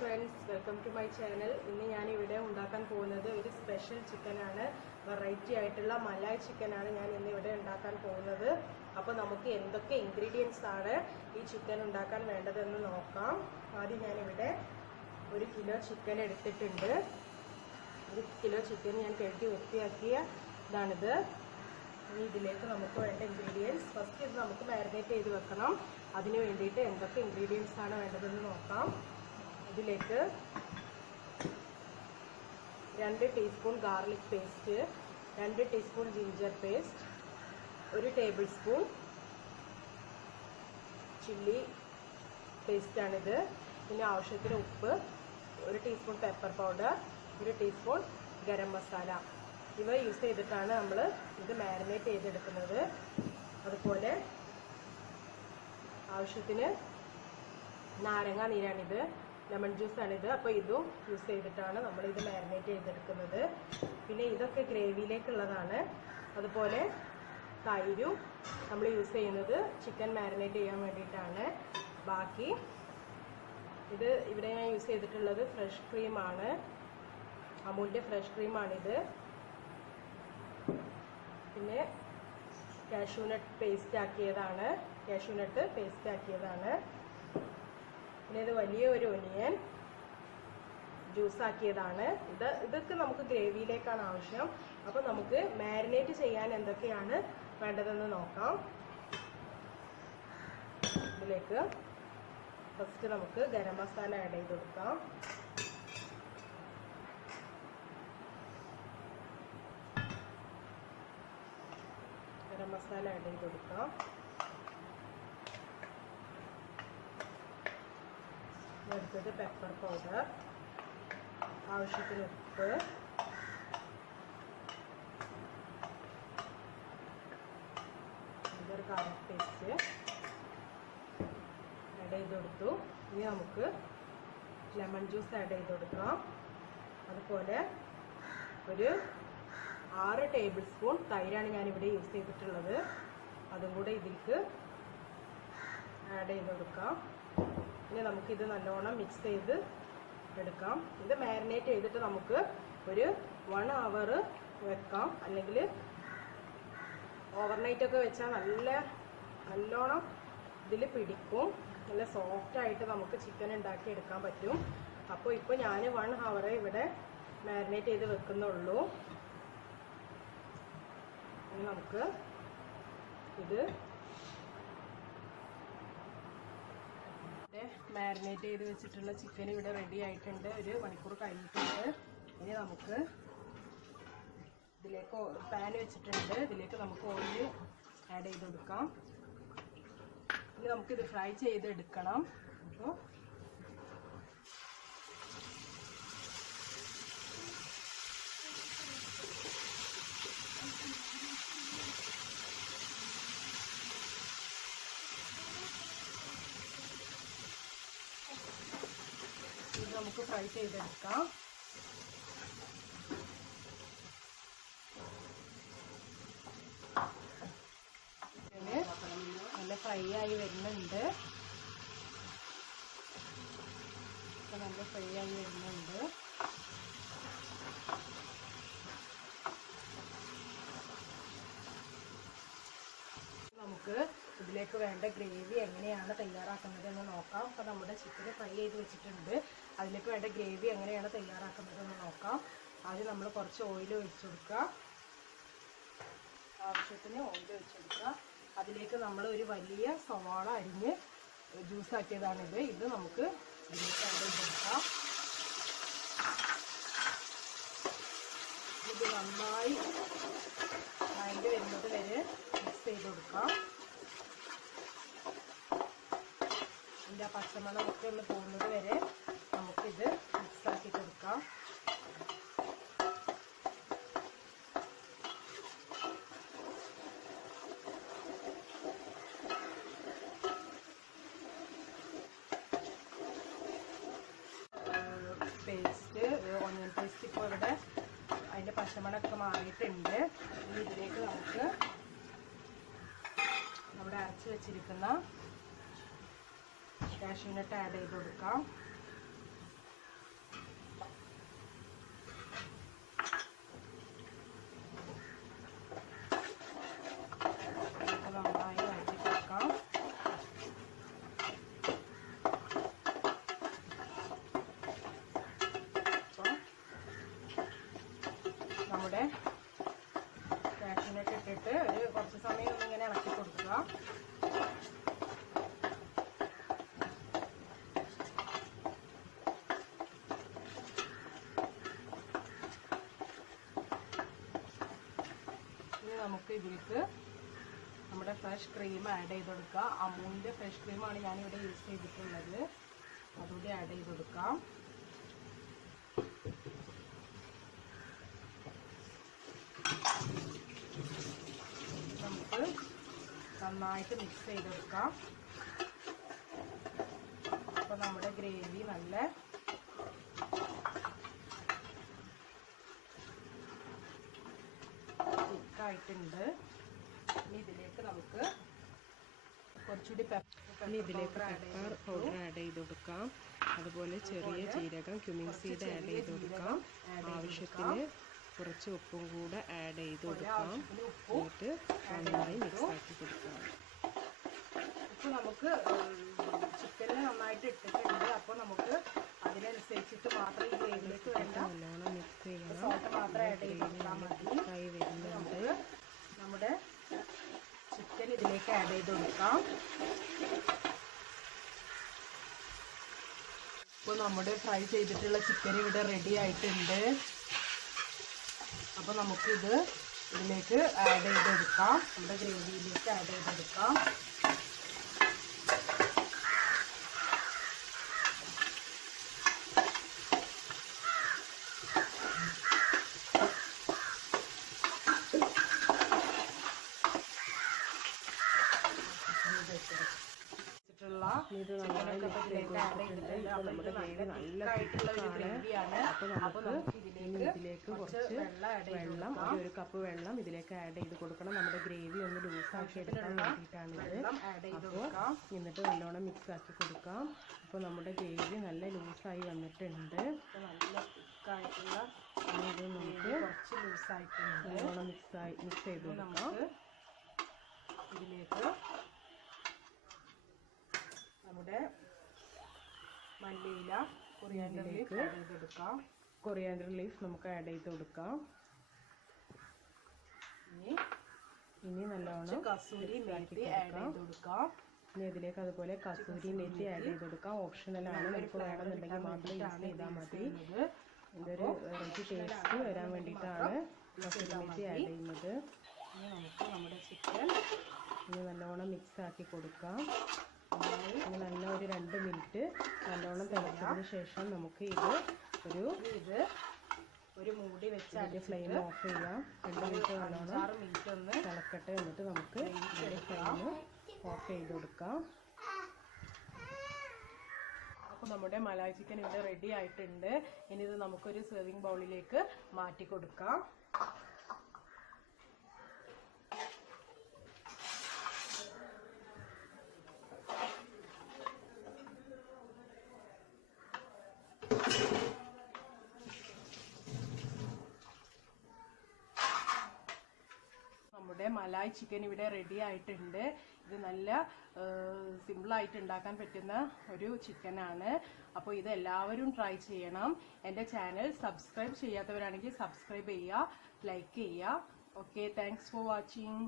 friends, welcome to my channel. ഇന്ന് ഞാൻ ഇവിടെ ഉണ്ടാക്കാൻ പോകുന്നത് ഒരു സ്പെഷ്യൽ ചിക്കൻ ആണ്. വെറൈറ്റി ആയിട്ടുള്ള മലായ് ചിക്കൻ ആണ് ഞാൻ ഇന്ന് ഇവിടെ ഉണ്ടാക്കാൻ പോകുന്നത്. അപ്പോൾ നമുക്ക് എന്തൊക്കെ ഇൻഗ്രീഡിയൻസ് ആണ് ഈ ചിക്കൻ ഉണ്ടാക്കാൻ വേണ്ടതെന്ന് നോക്കാം. ആദ്യം ഞാൻ ഇവിടെ 1 കിലോ ചിക്കൻ എടുത്തിട്ടുണ്ട്. 1 കിലോ ചിക്കൻ ഞാൻ കഴുകി വൃത്തിയാക്കിയ ഇതാണിത്. ഇനി ഇതിലേക്ക് നമുക്ക് വേണ്ട ഇൻഗ്രീഡിയൻസ് ഫസ്റ്റ് ഇത് നമുക്ക് മാരിനേറ്റ് ചെയ്ത് വെക്കണം. അതിന് വേണ്ടിയിട്ട് എന്തൊക്കെ ഇൻഗ്രീഡിയൻസ് ആണ് വേണ്ടതെന്ന് നോക്കാം. ഇതിലേക്ക് 2 teaspoon garlic paste, 2 teaspoon ginger paste, 1 tablespoon chilli പേസ്റ്റാണിത്. പിന്നെ ആവശ്യത്തിന് ഉപ്പ്, 1 teaspoon pepper powder, 1 teaspoon garam masala. Use യൂസ് ചെയ്തിട്ടാണ് നമ്മൾ ഇത് മാരിനേറ്റ് ചെയ്തെടുക്കുന്നത്. അതുപോലെ ആവശ്യത്തിന് നാരങ്ങ നീരാണിത്, ലെമൺ ജ്യൂസാണിത്. അപ്പോൾ ഇതും യൂസ് ചെയ്തിട്ടാണ് നമ്മളിത് മാരിനേറ്റ് ചെയ്തെടുക്കുന്നത്. പിന്നെ ഇതൊക്കെ ഗ്രേവിയിലേക്കുള്ളതാണ്. അതുപോലെ തൈരും നമ്മൾ യൂസ് ചെയ്യുന്നത് ചിക്കൻ മാരിനേറ്റ് ചെയ്യാൻ വേണ്ടിയിട്ടാണ്. ബാക്കി ഇത് ഇവിടെ ഞാൻ യൂസ് ചെയ്തിട്ടുള്ളത് ഫ്രഷ് ക്രീമാണ്, അമൂലിൻ്റെ ഫ്രഷ് ക്രീമാണിത്. പിന്നെ കാഷ്യൂനട്ട് പേസ്റ്റ് ആക്കിയതാണ്. പിന്നെ ഇത് വലിയ ഒരു ഒനിയൻ ജ്യൂസ് ആക്കിയതാണ്. ഇതൊക്കെ നമുക്ക് ഗ്രേവിയിലേക്കാണ് ആവശ്യം. അപ്പോൾ നമുക്ക് മാരിനേറ്റ് ചെയ്യാൻ എന്തൊക്കെയാണ് വേണ്ടതെന്ന് നോക്കാം. ഇതിലേക്ക് ഫസ്റ്റ് നമുക്ക് ഗരം മസാല ആഡ് ചെയ്ത് കൊടുക്കാം. ഗരം മസാല ആഡ് ചെയ്ത് കൊടുക്കാം. അടുത്തത് പെപ്പർ പൗഡർ, ആവശ്യത്തിന് ഉപ്പ്, ഇതൊരു ഗാർലിക് പേസ്റ്റ് ആഡ് ചെയ്ത് കൊടുത്തു. ഇനി നമുക്ക് ലെമൺ ജ്യൂസ് ആഡ് ചെയ്ത് കൊടുക്കാം. അതുപോലെ ഒരു 6 ടേബിൾ സ്പൂൺ തൈരാണ് ഞാനിവിടെ യൂസ് ചെയ്തിട്ടുള്ളത്. അതും കൂടെ ഇതിലേക്ക് ആഡ് ചെയ്ത് കൊടുക്കാം. ഇനി നമുക്കിത് നല്ലോണം മിക്സ് ചെയ്ത് എടുക്കാം. ഇത് മാരിനേറ്റ് ചെയ്തിട്ട് നമുക്ക് ഒരു 1 അവർ വെക്കാം. അല്ലെങ്കിൽ ഓവർനൈറ്റൊക്കെ വെച്ചാൽ നല്ലോണം ഇതിൽ പിടിക്കും. നല്ല സോഫ്റ്റായിട്ട് നമുക്ക് ചിക്കൻ ഉണ്ടാക്കി എടുക്കാൻ പറ്റും. അപ്പോൾ ഇപ്പോൾ ഞാൻ 1 അവർ ഇവിടെ മാരിനേറ്റ് ചെയ്ത് വെക്കുന്നുള്ളൂ. ഇനി നമുക്ക് ഇത് മാരിനേറ്റ് ചെയ്ത് വെച്ചിട്ടുള്ള ചിക്കൻ ഇവിടെ റെഡി ആയിട്ടുണ്ട്. 1 മണിക്കൂർ കഴിഞ്ഞിട്ടുണ്ട്. ഇനി നമുക്ക് ഇതിലേക്ക് പാൻ വെച്ചിട്ടുണ്ട്. ഇതിലേക്ക് നമുക്ക് ഓയിൽ ആഡ് ചെയ്ത് കൊടുക്കാം. ഇനി നമുക്കിത് ഫ്രൈ ചെയ്തെടുക്കണം. അപ്പോൾ ഇത് നമുക്ക് ഫ്രൈ ചെയ്തെടുക്കാം. നല്ല ഫ്രൈ ആയി വരുന്നുണ്ട്. നമുക്ക് ഇതിലേക്ക് വേണ്ട ഗ്രേവി എങ്ങനെയാണ് തയ്യാറാക്കുന്നതെന്ന് നോക്കാം. അപ്പോൾ നമ്മുടെ ചിക്കൻ ഫ്രൈ ചെയ്ത് വെച്ചിട്ടുണ്ട്. അതിലേക്ക് വേണ്ട ഗ്രേവി എങ്ങനെയാണ് തയ്യാറാക്കുന്നതെന്ന് നോക്കാം. ആദ്യം നമ്മൾ കുറച്ച് ഓയിൽ ഒഴിച്ചു കൊടുക്കുക. ആവശ്യത്തിന് ഓയിൽ ഒഴിച്ചു കൊടുക്കുക. അതിലേക്ക് നമ്മൾ ഒരു വലിയ സവാള അരിഞ്ഞ് ജ്യൂസ് ആക്കിയതാണിത്. ഇത് നമുക്ക് ഇതിലേക്ക് ആഡ് ചെയ്ത് കൊടുക്കാം. ഇത് നന്നായി വഴണ്ട് വരുന്നത് വരെ മിക്സ് ചെയ്ത് കൊടുക്കാം. ഇതിൻ്റെ പച്ചമണമൊക്കെ ഒന്ന് പോകുന്നത് വരെ നമുക്കിത് മിക്സാക്കി കൊടുക്കാം. ഓണിയൻ പേസ്റ്റ് ഇപ്പോൾ ഇവിടെ അതിൻ്റെ പച്ചമണമൊക്കെ മാറിയിട്ടുണ്ട്. ഇനി ഇതിലേക്ക് നമുക്ക് നമ്മുടെ അരച്ച് വെച്ചിരിക്കുന്ന കാഷ്യൂനട്ട് ആഡ് ചെയ്ത് കൊടുക്കാം. നമുക്ക് ഇതിലേക്ക് നമ്മുടെ ഫ്രഷ് ക്രീം ആഡ് ചെയ്ത് കൊടുക്കാം. അമൂലിൻ്റെ ഫ്രഷ് ക്രീമാണ് ഞാനിവിടെ യൂസ് ചെയ്തിട്ടുള്ളത്. അതുകൂടി ആഡ് ചെയ്ത് കൊടുക്കാം. നമുക്ക് നന്നായിട്ട് മിക്സ് ചെയ്ത് കൊടുക്കാം. അപ്പോൾ നമ്മുടെ ഗ്രേവി നല്ല തിക്കായിട്ടുണ്ട്. ഇനി ഇതിലേക്ക് നമുക്ക് കുറച്ചുകൂടി പെപ്പർ പൗഡർ ആഡ് ചെയ്ത് കൊടുക്കാം. അതുപോലെ ചെറിയ ജീരകം, ക്യുമിൻ സീഡ് ആഡ് ചെയ്ത് കൊടുക്കാം. ആവശ്യത്തിന് കുറച്ച് ഉപ്പും കൂടെ ആഡ് ചെയ്ത് കൊടുക്കാം. എന്നിട്ട് നന്നായി മിക്സ് ആക്കി കൊടുക്കാം. ഉപ്പ് നമുക്ക് ചിക്കനിൽ നന്നായിട്ട് ഇട്ടിട്ടുണ്ട്. അപ്പോൾ നമുക്ക് അതിനനുസരിച്ചിട്ട് മാത്രം ഈ ഗ്രേവിയിലേക്ക് വേണ്ട നല്ലോണം മിക്സ് ചെയ്യണം. സോൾട്ട് മാത്രം ആഡ് ചെയ്ത് കൊടുത്താൽ മതി. വരുന്നുണ്ട്. നമ്മുടെ ചിക്കൻ ഇതിലേക്ക് ആഡ് ചെയ്ത് കൊടുക്കാം. ഇപ്പോൾ നമ്മുടെ ഫ്രൈ ചെയ്തിട്ടുള്ള ചിക്കൻ ഇവിടെ റെഡി ആയിട്ടുണ്ട്. അപ്പോൾ നമുക്കിത് ഇതിലേക്ക് ആഡ് ചെയ്ത് കൊടുക്കാം. നമ്മുടെ ഗ്രേവിയിലേക്ക് ആഡ് ചെയ്ത് കൊടുക്കാം. ഇത് നന്നായി മിക്സ് ചെയ്ത് കൊടുത്തിട്ടുണ്ട്. ഇപ്പോൾ നമ്മുടെ ഗ്രേവി നല്ല തിക്കാണ്. അപ്പോൾ നമുക്ക് ഇതിലേക്ക് കുറച്ച് വെള്ളം, ഒരു കപ്പ് വെള്ളം ഇതിലേക്ക് ആഡ് ചെയ്ത് കൊടുക്കണം. നമ്മുടെ ഗ്രേവി ഒന്ന് ലൂസാക്കി എടുക്കാൻ വേണ്ടിയിട്ടാണിത്. അപ്പോൾ എന്നിട്ട് നല്ലോണം മിക്സ് ആക്കി കൊടുക്കാം. അപ്പോൾ നമ്മുടെ ഗ്രേവി നല്ല ലൂസായി വന്നിട്ടുണ്ട്. ഇത് നമുക്ക് നല്ലോണം മിക്സ് ചെയ്ത് കൊടുക്കാം. ഇതിലേക്ക് നമ്മുടെ മല്ലിയില, കൊറിയാൻഡർ ലീഫ് ആഡ് ചെയ്ത് കൊടുക്കാം. കൊറിയാൻഡർ ലീഫ് നമുക്ക് ആഡ് ചെയ്ത് കൊടുക്കാം. ഇനി നല്ലോണം കസൂരി മേത്തി ആഡ് ചെയ്ത് കൊടുക്കാം. ഇനി ഇതിലേക്ക് അതുപോലെ കസൂരി മേത്തി ആഡ് ചെയ്ത് കൊടുക്കാം. ഓപ്ഷണലാണ്, നമുക്ക് വേണമെന്നുണ്ടെങ്കിൽ മാത്രം യൂസ് ചെയ്താൽ മതി. ഇതൊരു വെറൈറ്റി ടേസ്റ്റ് വരാൻ വേണ്ടിയിട്ടാണ് കസൂരി മേത്തി ആഡ് ചെയ്യുന്നത്. ഇനി നമുക്ക് നമ്മുടെ ചിക്കൻ ഇനി നല്ലോണം മിക്സ് ആക്കി കൊടുക്കാം. ഇനി നല്ല ഒരു 2 മിനിറ്റ് നല്ലോണം തിളച്ചതിന് ശേഷം നമുക്ക് ഒരു മൂടി വെച്ച് ഫ്ലെയിം ഓഫ് ചെയ്യാം. 2 മിനിറ്റ് നല്ലോണം തിളക്കട്ടെ. എന്നിട്ട് നമുക്ക് ഫ്ലെയിം ഓഫ് ചെയ്ത് കൊടുക്കാം. അപ്പോൾ നമ്മുടെ മലായ് ചിക്കൻ ഇവിടെ റെഡി ആയിട്ടുണ്ട്. ഇനി ഇത് നമുക്കൊരു സെർവിങ് ബൗളിലേക്ക് മാറ്റി കൊടുക്കാം. നമ്മുടെ മലായ് ചിക്കൻ ഇവിടെ റെഡി ആയിട്ടുണ്ട്. ഇത് നല്ല സിമ്പിളായിട്ട് ഉണ്ടാക്കാൻ പറ്റുന്ന ഒരു ചിക്കനാണ്. അപ്പോൾ ഇത് എല്ലാവരും ട്രൈ ചെയ്യണം. എൻ്റെ ചാനൽ സബ്സ്ക്രൈബ് ചെയ്യാത്തവരാണെങ്കിൽ സബ്സ്ക്രൈബ് ചെയ്യുക, ലൈക്ക് ചെയ്യുക. Okay, thanks for watching.